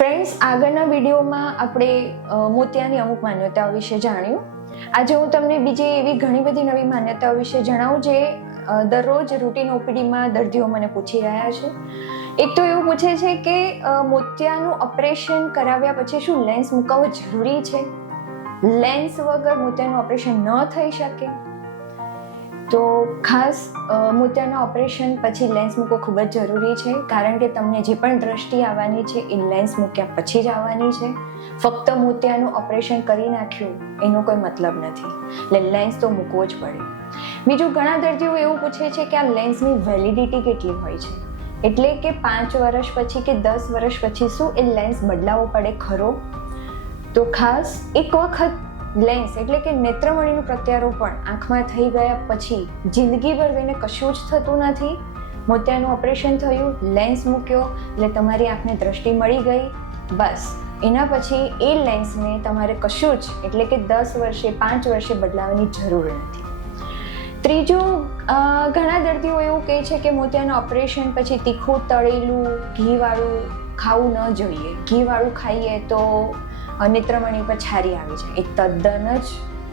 Friends આગળના વિડીયોમાં આપણે મોતિયાની અમુક માન્યતાઓ વિશે જાણ્યું. આજે હું તમને બીજી એવી ઘણી બધી નવી માન્યતાઓ વિશે જણાવું જે દરરોજ રૂટીન ઓપીડીમાં દર્દીઓ મને પૂછી રહ્યા છે. એક તો એવું પૂછે છે કે મોતિયાનું ઓપરેશન કરાવ્યા પછી શું લેન્સ મુકાવવો જરૂરી છે? લેન્સ વગર મોતિયાનું ઓપરેશન ન થઈ શકે? તો ખાસ મોતિયાના ઓપરેશન પછી લેન્સ મૂકવો ખૂબ જ જરૂરી છે, કારણ કે તમને જે પણ દ્રષ્ટિ આવવાની છે, એ લેન્સ મૂક્યા પછી જ આવવાની છે. ફક્ત મોતિયાનું ઓપરેશન કરી નાખ્યું, એનો કોઈ મતલબ નથી. એટલે લેન્સ તો મૂકવો જ પડે. બીજું, ઘણા દર્દીઓ એવું પૂછે છે કે આ લેન્સની વેલિડિટી કેટલી હોય છે? એટલે કે પાંચ વર્ષ પછી કે દસ વર્ષ પછી શું એ લેન્સ બદલાવવો પડે ખરો? તો ખાસ, એક વખત લેન્સ એટલે કે નેત્રમણીનું પ્રત્યારોપણ આંખમાં થઈ ગયા પછી જિંદગીભર તેને કશું જ થતું નથી. મોતિયાનું ઓપરેશન થયું, લેન્સ મૂક્યો, એટલે તમારી આંખને દ્રષ્ટિ મળી ગઈ. બસ, એના પછી એ લેન્સને તમારે કશું જ એટલે કે દસ વર્ષે, પાંચ વર્ષે બદલાવવાની જરૂર નથી. ત્રીજું ઘણા દર્દીઓ એવું કહે છે કે મોતિયાના ઓપરેશન પછી તીખું તળેલું ઘીવાળું ખાવું ન જોઈએ. ઘીવાળું ખાઈએ તો અ, નેત્રમણી પર છારી આવી જાય. એ તદ્દન જ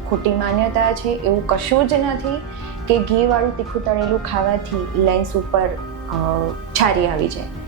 ખોટી માન્યતા છે. એવું કશું જ નથી કે ઘીવાળું તીખું તળેલું ખાવાથી લેન્સ ઉપર છારી આવી જાય.